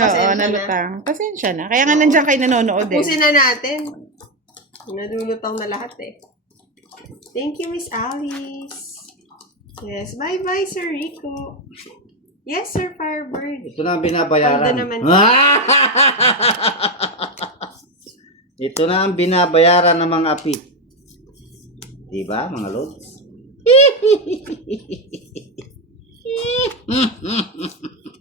Oo, nalutang. Pasensya na. Kaya nga nandiyan kayo nanonood eh. Tapusin na natin. Nalulutang na lahat eh. Thank you, Miss Alice. Yes, bye-bye, Sir Rico. Yes, Sir Firebird. Ito na ang binabayaran. Paldo naman. Ito na ang binabayaran ng mga api. Diba, mga lods?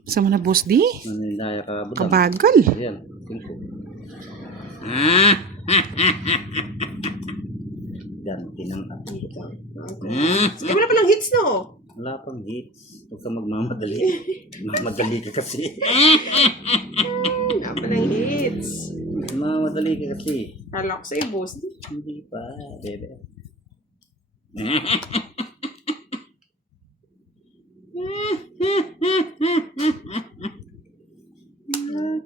Sama na, Boss D? Nanindaya ka, budang. Kabagal. Ayan, tingko. Ganti ng api. Sige, wala palang hits, no? Wala pang hits. Huwag ka magmamadali. Magmamadali ka kasi. Wala palang hits. Magmamadali ka kasi. Kala ko sa'yo, Boss. Hindi pa, bebe.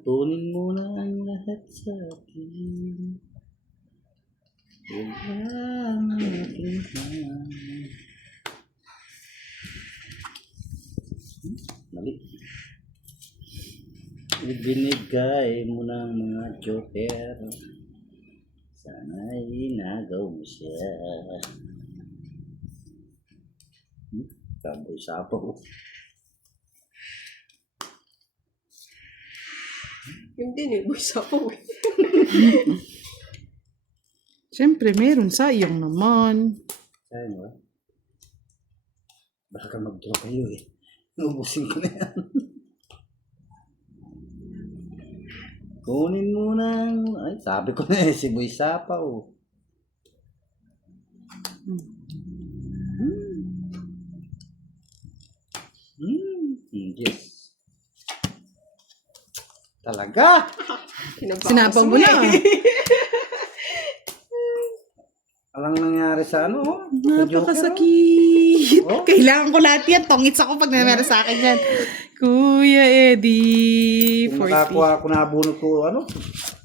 Tunin mo na ang lahat sa akin. Wala ang aking mahal. Mali. Ibinigay mo ng mga joker. Sana'y nagaw mo siya. Kaboy sapo. Yung din eh, boys ako. Siyempre, meron sayang naman. Kaya mo ba? Baka mag-draw kayo eh. Naubusin ko na yan. Kunin mo na. Ay, sabi ko na eh, si Boy Sapaw. Yes. Talaga? Sinapaw mo na. Alang nangyari sa ano? Sa Joker, Napakasakit. oh. Kailangan ko lahat yan. Tongits ako pag meron sa akin yan. Kuya Eddie. Kung 40. makakuha ko na bunot ko, ano?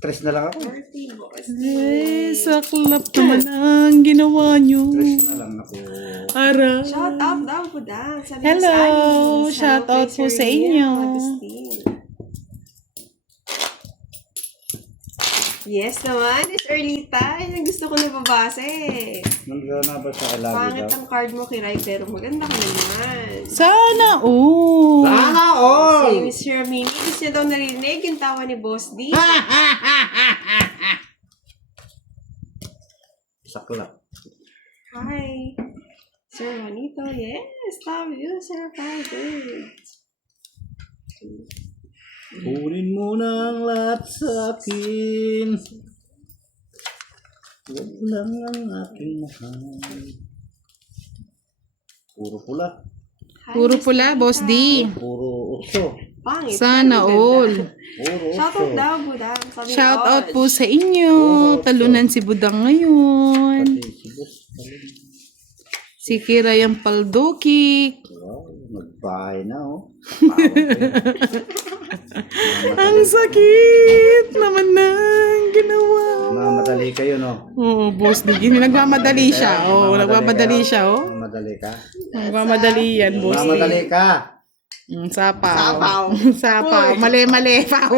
3 na lang ako. 40, Boss. Eh, saklap naman ang ginawa nyo. 3 na lang ako. Ara. Shout out daw po da. Sabi Hello. Miss Alice. Shout Hello out kay po Sir sa Rian inyo. Agustin. Yes naman, Miss Erlita. Yan ang gusto ko nababasa eh. Nandiyan na ba sa ilalim Pangit daw? ang card mo, Kiray, pero maganda ka naman. Sana all. Sana all! Si Miss Ramini, gusto niya daw narinig yung tawa ni Boss D. Sakla. Hi. Sir Juanito, yes. Love you, Sir Firebird. Kunin mo na ang lahat sa akin. Huwag lang ang aking mahal. Puro pula. Hi, Puro Miss pula, Tita. Boss D. Puro uso. Pangit. Sana pero all. maganda. Puro Shout uso. out daw, Budang. Sabi Shout ni out Odd. po sa inyo. Oo. Talunan si Budang ngayon. Pati si Boss. Si Kiray ang Paldoki. Wow, nagbahay na oh. Ang sakit naman ng ginawa. Mamadali kayo no? Oo, Boss D. Nagmamadali siya. Oo, nagmamadali siya. Oh. Mamadali ka? Nagmamadali yan, Boss D. Mamadali ka? Sapaw. Sapaw. Sapaw. Mali-mali. Paw.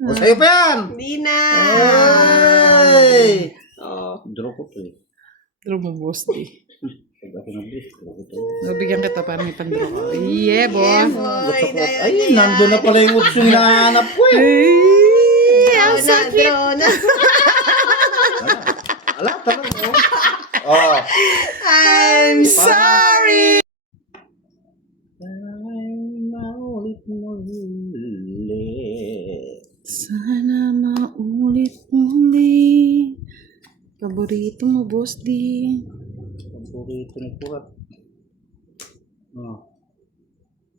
O sa'yo pa yan! Hindi na. Ay! Oh. Draw ko to eh. Draw mo, Boss D. Pag ako nag-list, draw ko to. Nabigyan kita para may pandraw ko. Yeah, boy. Gusto ko. Ay, nandun na pala yung utso yung hinahanap ko eh. Ay, ang Draw na, sakit. draw na. Ala, talaga oh. Oh. I'm Sorry. Ay, maulit mo ulit. Sana maulit muli. Paborito mo, Boss D. Paborito ni Kurat. Oh.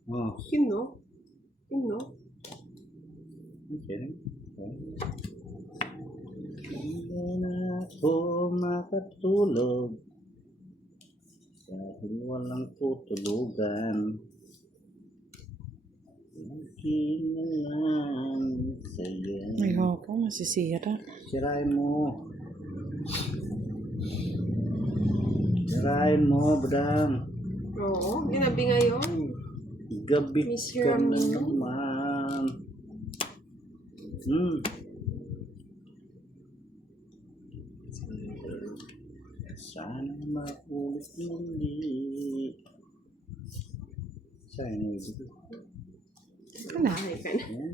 Oh. Yun, no? Yun, no? Okay. Hindi na ako makatulog dahil walang tutulugan. Lagi na lang saya. Ay, ako, masisira. Sirain mo. Sirain mo, Badang. Oo, ginabi ngayon. Gabi Miss ka na Ramino. naman. naman. Sana makulit muli. Saan yung ibig? Ay, ka na. Yan.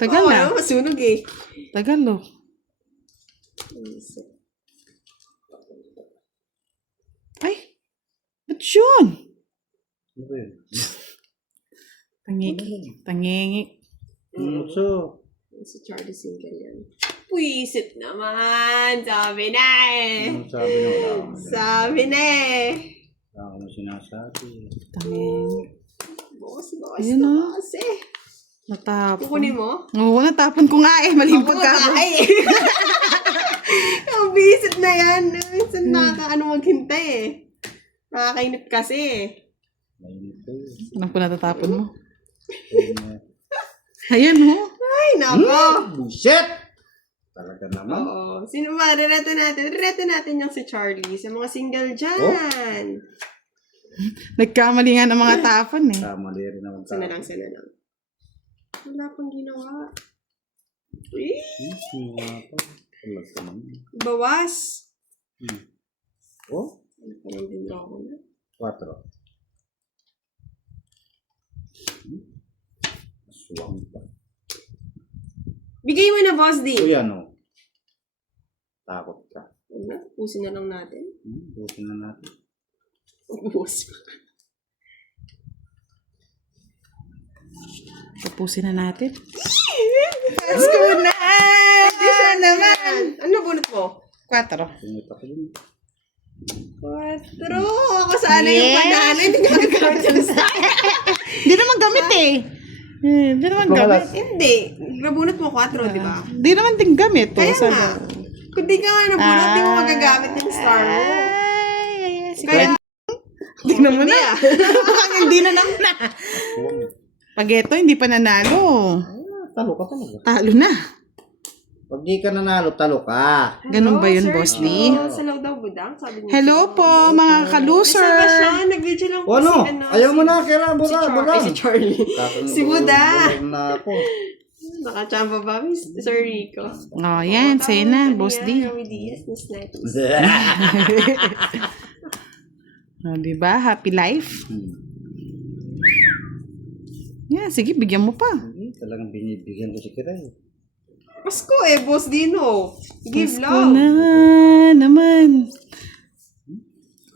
Tagal na. Oo, masunog eh. Tagal, oh. Ay, ba't yun? Ano ba yun? Tangingik. So, Si Charlie Single yan. Puisit naman. Sabi na eh. ano sabi na wala? Sabi na eh. Wala akong sinasabi. Tangingik. Boss, Ayun na. boss eh. Natapon. Kukunin mo? Oo, natapon ko nga eh. Mali yung Ako pagkakon. ay. Ang bisit na yan. Minsan nakakaano maghintay eh. Nakakainip kasi eh. Mainit ko yun. Alam ko natatapon mo. Ayun na. Ayan, oh. Ay, nako. Buset! Talaga naman. Oo. Sino ba? Rereto natin. Rereto natin yung si Charlie. Sa mga single dyan. Nagkamali nga ng mga tapon eh. Tama din rin naman Sana lang, sana lang. Wala pang ginawa. Eh, Siya pa. Talaga naman. bawas. Oh? Ano pa lang din ako na? 4. Aswang pa. Bigay mo na, Boss D. So yan o. Takot ka. Ano? Pusin na lang natin. Busin na natin. Ubus. Tapusin na natin. Pasko na! Naman! Ano bunot mo? 4. Tingit ako dun. 4. Ako sana yung panalo. Hindi ko nagkamit yung style. Hindi naman gamit eh. Hindi naman gamit. Hindi. Nabunot mo 4, di ba? Hindi naman din gamit. Kaya nga. Kung di ka nga nabunot, di mo magagamit yung star mo. Ay, Kaya, hindi naman hindi na. ah. Hindi na naman na. Pag ito, hindi pa nanalo. Talo ka talaga. Talo na. Pag di ka nanalo, talo ka. Ganun ba yun, Sir Boss Lee? Lee? Salaw daw budang, sabi niya. Hello po, mga Isa ba kaluser. siya? Nag-video lang O ano? si Ayaw mo na, kaya Si Charlie. Si Charlie. Si Buda. Na ako. Nakachamba ba, Sir Rico? Oh, yan. Sa'yo na, Boss D. Rami Diaz, Miss Nighties. Oh, diba? Happy life. Yan, sige, bigyan mo pa. Talagang binibigyan ko si Kiray. Pasko eh, Boss Dino. Give Pasko love. na naman.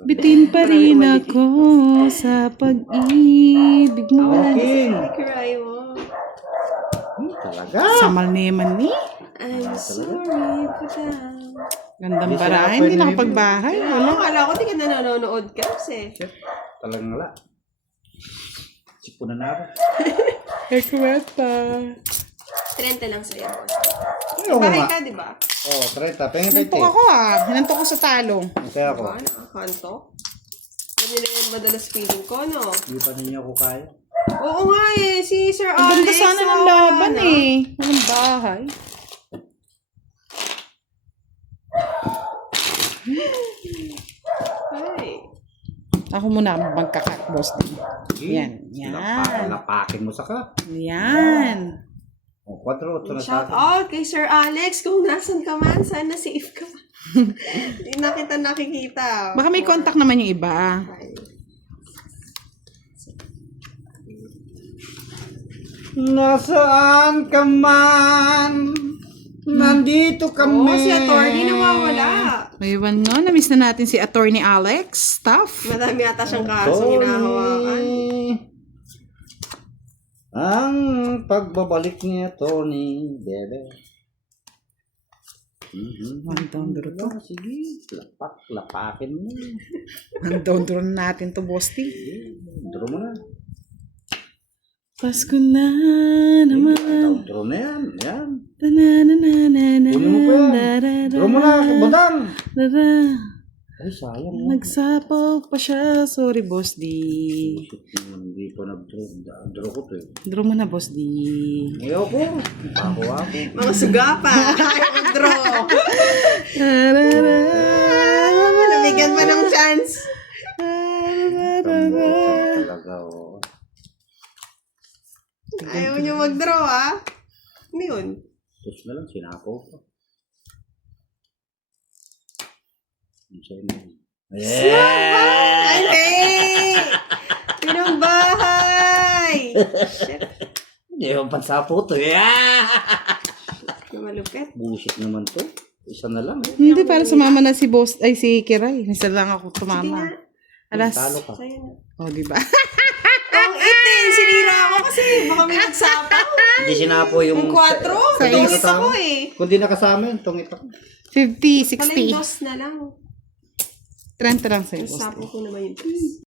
Bitin pa rin ako sa pag-ibig mo. King! Cry mo. Talaga? Samal naman ni. I'm sorry for that. Gandang Hindi bara. siya Hindi pwede nakapagbahay. Wala. Akala ko di ka nanonood ka kasi. Talagang wala. Sipunan na ako. Ekweta. 30 lang sa'yo, Boss. Ayaw mo Bakit nga. ka, di ba? Oh, 30. Pengen Hinantok 20. ako ah. Hinantok ko sa talo. Kaya ako. Diba? Nakakanto. Manila yan madalas feeling ko, no? Hindi pa ninyo ako kaya. Oo nga eh. Si Sir Ang Alex. ganda sana ng laban eh. Walang bahay. Ay. Ako muna magkakat, boss. Yan. Yan. Lapakin mo sa ka. Yan. O, 4. Ito na sa Shout akin. out kay Sir Alex. Kung nasan ka man, sana safe ka. Hindi na kita nakikita. Baka may contact naman yung iba. Nasaan ka man? Nandito kami. Oo, si attorney nawawala. Mayroon no, na-miss na natin si Attorney Alex. Tough. Madami yata siyang kasong hinahawakan. Ang pagbabalik ni Tony, bebe. One down draw to. Sige, lapakin mo. One down draw natin to, boss T. Draw mo na. Pasko na naman. Draw na yan. Yan. Ta-na-na-na-na-na. Kunin mo pa yan. Draw mo na, badang. Dara. Ay, sayang. Nagsapaw pa siya. Sorry, boss D. Hindi ko nag-draw. Draw ko to eh. Draw mo na, boss D. Ayaw ko. Ako. Mga suga pa. Ayaw draw. Tarara. Nabigyan pa ng chance. Talaga, oh. Ayaw niyo mag-draw, ah. Ano yun? Tapos na lang, sinapaw ko. Ano sa'yo na yun? Yeah! Ay, hey! Pinang bahay! Shit. Hindi yung pansapo to. Yeah! Malupit. Bullshit naman to. Isa na lang. Hindi, para sumama na si boss, ay si Kiray. Isa lang ako Sige tumama. nga. Alas. Talo ka. Sa'yo na. Oh, di ba? Ang 18! Sinira ako kasi baka may nagsapaw. Hindi sinapo yung... Yung 4. Kung di Tungit nakasama. ako eh. Kung di nakasama yun, tungit ako. 50, Pala yung 60. dos na lang. 30 lang sa'yo, boss. Nasapo ko naman yung dos.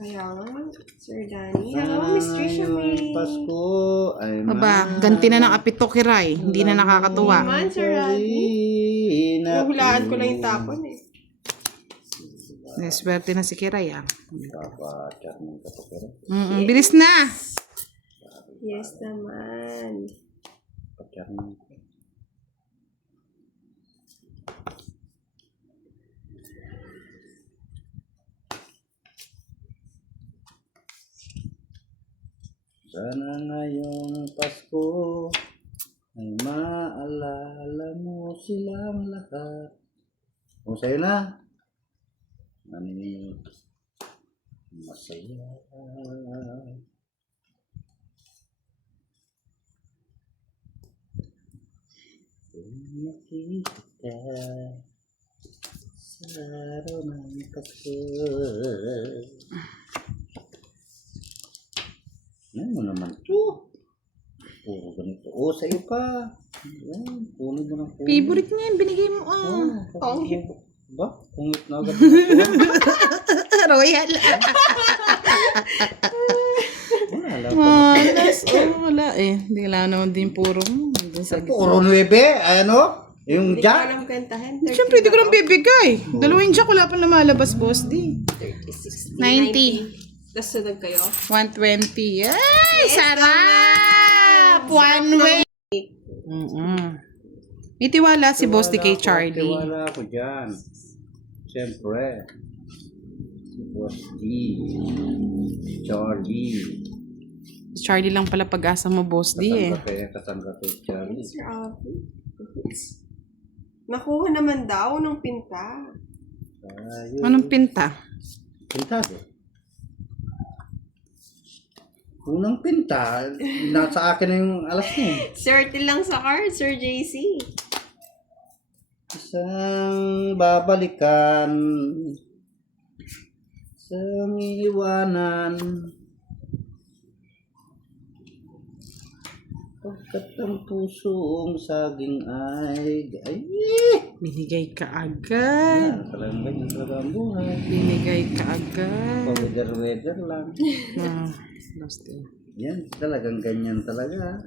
Kaya nga, Sir Danny. Hello, Miss Trisha May. Pasko ay Aba, ganti na ng apito, Kiray. Hindi na nakakatuwa. Man, Sir Rodney. Huhulaan ko lang yung tapon eh. Swerte na si Kiray, ah. Papachar ng katokero. Bilis na! Yes naman. Papachar ng... Sana ngayong Pasko ay maalala mo silang lahat. O, sa'yo na. Ano masaya. Kung nakita sa araw ng Pasko. Yan mo naman to. Puro ganito. O, sa'yo pa. Yan, kunin mo ng kunin. Favorite niya yung binigay mo, ah. Pangit. Ba? Pungit na agad. Royal. Wala pa. Malas. Oh, wala eh. Hindi lang naman din puro mo. Nandun sa gitna. Puro 9. Ano? Yung Hindi ko jack. alam kantahan. Siyempre, hindi ko lang bibigay. Dalawang jack, wala pa lumalabas, boss. Di. 30, 60, 90. Tapos sunod kayo. 120. Ay, sarap! One way. Itiwala si boss di kay Charlie. Tiwala ako dyan. Siyempre. Si Boss D. Charlie. Charlie lang pala pag-asa mo, boss di eh. Katanggap kay Charlie. Sir Alvin. Nakuha naman daw ng pinta. Ayun. Anong pinta? Pintado. Unang pinta, nasa akin na yung alas niya. Swerte lang sa card, Sir JC. Isang babalikan, isang iiwanan, pagkat ang pusong saging ay, Binigay ka agad. talagang ganyan talaga ang buhay. Binigay ka agad. Pa-weather lang. Boss di. Yan, talagang ganyan talaga.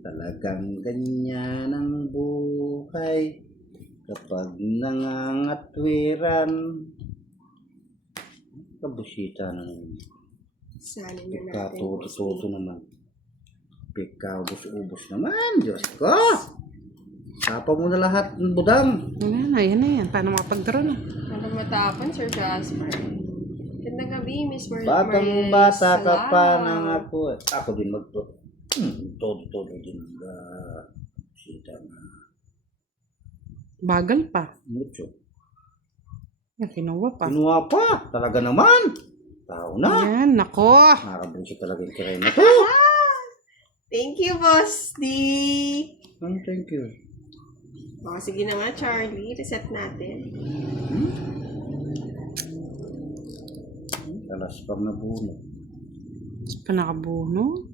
Talagang ganyan ang buhay kapag nangangatwiran. Kabusita na naman. Sana na natin. Pagkatuto naman. Pagkaubos-ubos naman. Diyos ko! Tapa mo na lahat ng budang. Yan na, yan na yan. Paano makapag-draw na? Ano matapon, Sir Jasper? Gandang gabi, Miss Batang bata ka pa nang ako. Ako din magto. Todo din. Sita na. Bagal pa. Mucho. Yan, kinuha pa. Kinuha pa. Talaga naman. Tao na. Yan, nako. Nakakabunsik talaga yung kiray na to. Thank you, Boss D. Thank you. O, sige na nga, Charlie. Reset natin. Alas pang nabuno. Pa nakabuno.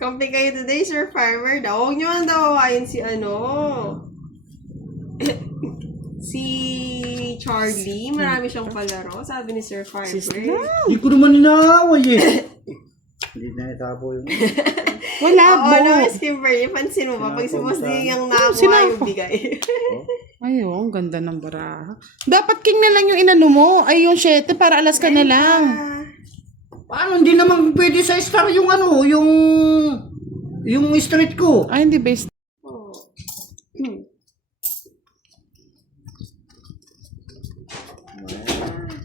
Kampi kayo today, Sir Farmer. Huwag nyo lang daw awayin si si Charlie. Marami siyang palaro. Sabi ni Sir Farmer. Hindi ko naman inaaway eh. Hindi na itapo yung... Wala, Oo, bo. no, Miss Kimberly. Pansin mo ba? Pag si Boss D yung nakakuha yung bigay. Ay, oh, ang ganda ng baraha. Dapat king na lang yung inano mo. Ay, yung 7 para alas ka na lang. Paano hindi naman pwede sa star yung ano, yung street ko? Ay, hindi best. Oh.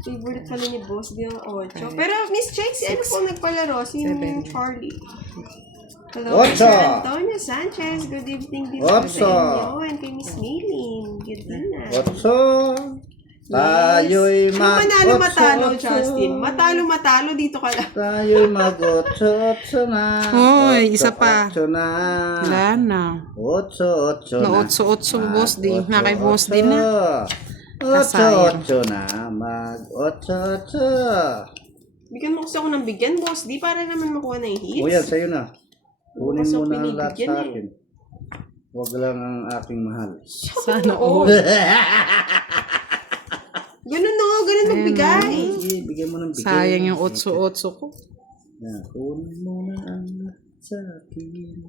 Favorite pala ni Boss di ang 8. Pero Miss Cheng, si ano po nagpalaro? Si Charlie. Hello, Ocho. Sir Antonio Sanchez. Good evening din po Ocho. sa inyo. And kay Miss Maylin. Good evening. Otso. Tayo'y Ano manalo-matalo, Justin? Matalo-matalo, dito ka lang. Tayo'y mag-otso na. Hoy, isa pa. Otso na. Wala na. Otso na. Na-otso-otso, Boss D. Otso, Na kay Boss otso. D na. Kasayang. Otso na. Mag-otso. Bigyan mo kasi ako ng bigyan, Boss. Di para naman makuha na yung hits. O yan, sa'yo na. Kunin Kasi mo na ang pinibigyan lahat sa eh. akin. Huwag lang ang aking mahal. Sana Oo. all. Ganun no, ganun magbigay. Sige, bigyan mo ng bigay. Sayang yung otso-otso ko. Yan, kunin mo na ang lahat sa akin.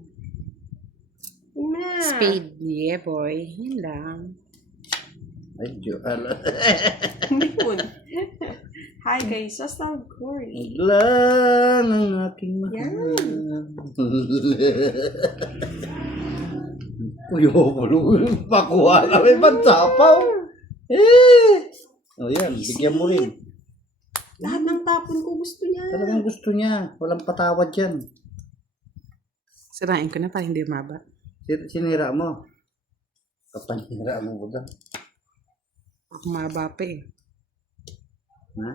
Na. Spade. Yeah, boy. Yun lang. Ay, ala. Yun. Hi guys, Sasal Gory. Lang ang aking mahal. Yan. Uy, pakuha namin bansapaw. O yan, bigyan mo rin. Lahat ng tapon ko gusto niya. Talagang gusto niya. Walang patawad yan. Sirain ko na para hindi umaba. Sinira mo. Kapanira mo ba? Ako maba pa eh. Ha?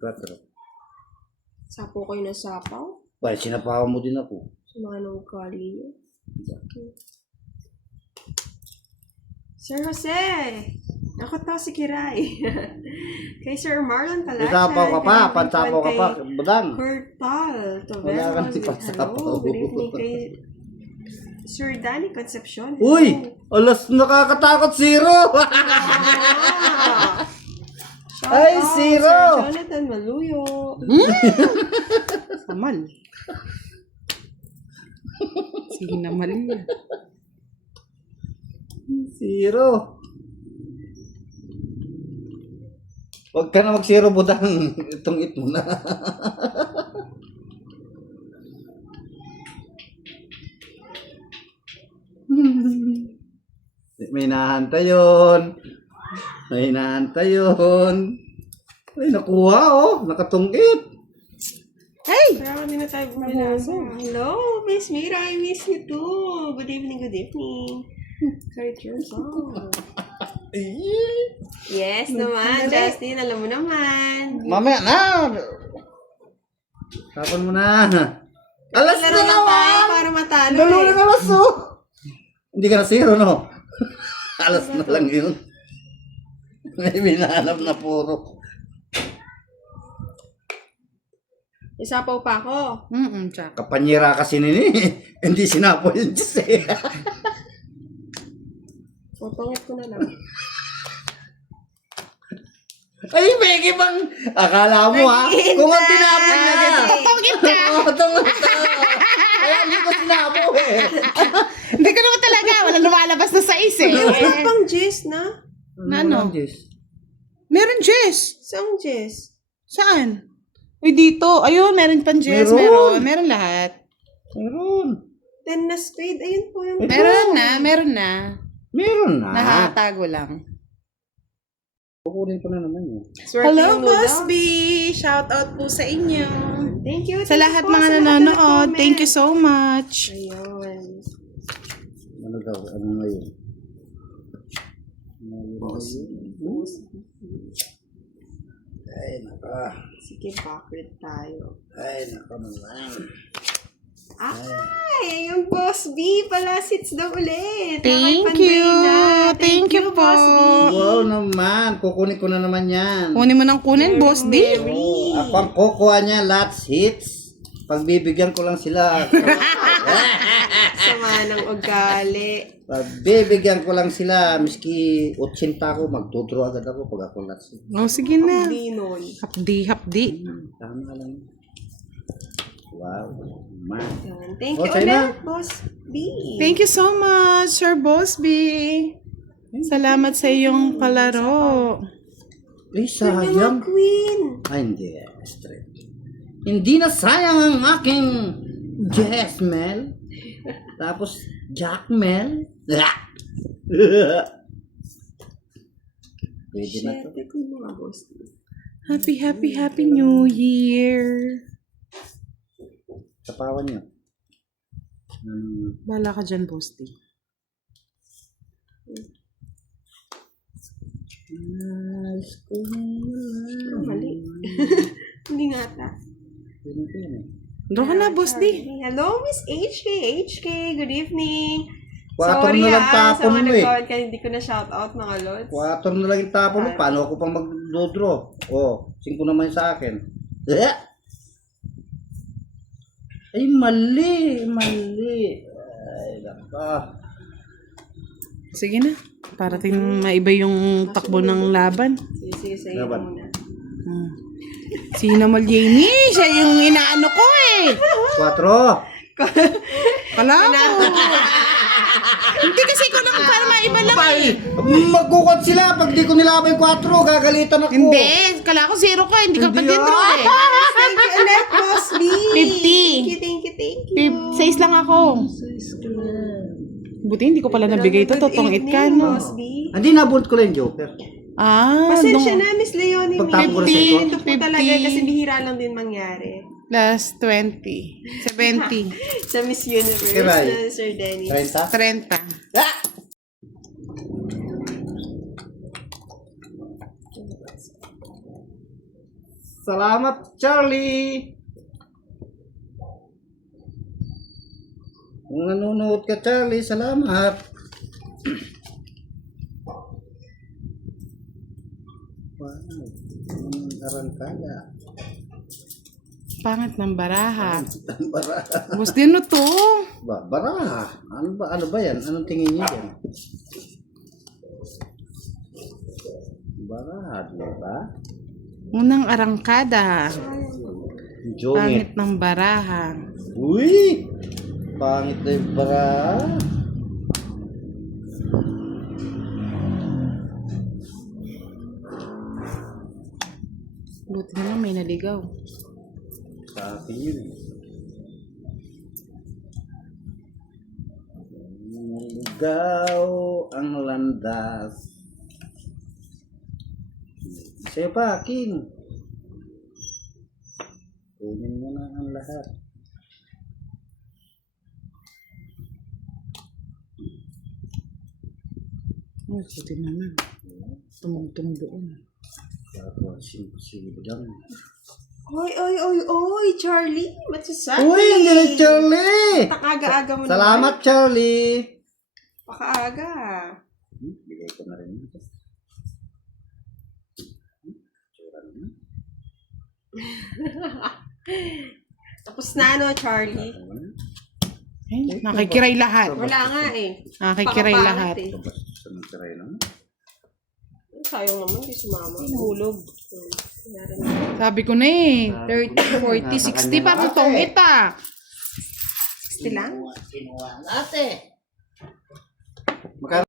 Patro. Sapo kayo na sapaw. Ay, sinapawa mo din ako. Sumanong kali niyo. Sir Jose! Ako to si Kiray. Kay Sir Marlon Palacian. Isapaw ka pa, pansapaw ka pa. Budang. Kurtal. Wala ka na si pansapaw. Hello, good evening kay Sir Danny Concepcion. Uy! Alas, nakakatakot, zero! Ay, zero! Sir Jonathan Maluyo. Samal. Sige na mali yan. Zero. Huwag ka na mag-zero, budang. Itong it mo na. May nahantay yun. May nahantay yun. Ay, nakuha oh. Nakatungkit. Kaya hindi na tayo buminasa. Hello, Miss Mira. I miss you too. Good evening, good evening. Kurt yours off. Yes naman, Justin. Alam mo naman. Mamaya na. Tapon mo na. Alas Laro na na tayo naman. para matalo Lalo eh. na alas oh. Hindi ka na zero, no? Alas na lang yun. May minahanap na puro. Isapaw pa ako. Tsak. Kapanyera kasi nini. Hindi sinapo yung Diyos eh. Putongit ko na lang. Ay, Becky bang akala mo ha? Kung ang tinapon niya kita. Tungit ka! Tungit ka. Kaya hindi ko sinapo eh. Hindi ko naman talaga. Wala lumalabas na sa is eh. Meron pang Jess na? Ano? Meron Jess. Saan Jess? Saan? Uy, dito. Ayun, meron pang Jess. Meron. Meron lahat. Meron. 10 na spade. Ayun po yung... Meron na. Meron na. Nakatago lang. Kukunin ko na naman yun. Swerte Hello, yung noodles. Boss B! Shout out po sa inyo. Thank you. Sa lahat po, mga sa lahat na nanonood, nag-comment. thank you so much. Ayun. Ano daw? Ano ngayon? Ay, naka. Sige, backward tayo. Ay, naka naman. Ay, yung Boss B pala sits daw ulit. Thank Nakapag-panday you. na. Thank you po. Boss B. Wow naman. Kukunin ko na naman yan. Kunin mo ng kunin, Boss D. Oh, ako ang kukuha niya, lots hits. Pagbibigyan ko lang sila. Sama ng ugali. Pagbibigyan ko lang sila. Miski 80 ako, magdudro agad ako pag ako lots hits. Oh, sige na. Hindi nun. Hapdi. Tama lang. Wow. Man. Yan. Thank Oh, you sa'yo na. ulit, Boss B. Thank you so much, Sir Boss B. Salamat sa iyong palaro. Eh, Sayang. sayang. Queen. Ay, hindi. Straight. Hindi na sayang ang aking Jessmel. Tapos, Jackmel. Pwede na to. Shit, ko mga boss. Happy New Year. Tapawan nyo. Bala ka dyan, Bosti. Oh, mali. Hindi nga ta. Doon ka na, Bosti. Hello, Miss HK. HK, good evening. 4 na lang tapon sa mga mo eh. nag-comment ka, hindi ko na shoutout mga lods. 4 na lang yung tapon mo. Paano ako pang mag-draw? Oh, 5 naman yung sa akin. Ay, mali. Ay, laka. Sige na. Para maiba yung takbo ng laban. Sige, sa'yo Laban. muna. Si Namalyeni, siya yung inaano ko eh. 4. Kala ko. Hindi kasi ko lang para maiba lang eh. Magkukot sila. Pag di ko nilaban yung 4, gagalitan ako. Hindi, kala ko 0 ka. Hindi ka pa Hindi din draw eh. Thank you ulit, Boss B. 50. 6 lang ako. Buti hindi ko pala nabigay ito. Totong it ka, no? Boss B. Hindi, nabunot ko lang yung Joker. Pasensya na, Miss Leonie. Pagtapos ko na sa Ito po 50. talaga kasi bihira lang din mangyari. Plus 20. 70. Sa Miss Universe Kiray. na Sir Dennis. 30. 30. Ah! Salamat, Charlie! Kung nanonood ka, Charlie, salamat! Wow, arangkada. Pangit ng baraha. Baraha. Bus din no to. Baraha. Ano ba yan? Anong tingin niyo yan? Baraha, di ba? Unang arangkada. Jongit. Pangit ng baraha. Uy! Pangit na yung baraha. Buti na lang may naligaw. Sa akin yun eh. Naligaw ang landas. Sa'yo pa, King. Kunin mo na ang lahat. Oh, buti naman. Tumungtong doon. Tapos, simple lang. Oy, Charlie. Matsasabi. Uy, hindi na Charlie! Takaga-aga mo Salamat, Charlie! Pakaaga. Bigay ko na rin ito. Tsura naman. Tapos na ano, Charlie? Ay, nakikiray lahat. Wala nga eh. Nakikiray lahat. Eh. Ito ba sa nagtiray naman? Sayang naman, di sumama. Nahulog. Sabi ko na eh. 30, 40, 60 pa totoong ita. 60 lang? Kinuha natin. Magkano?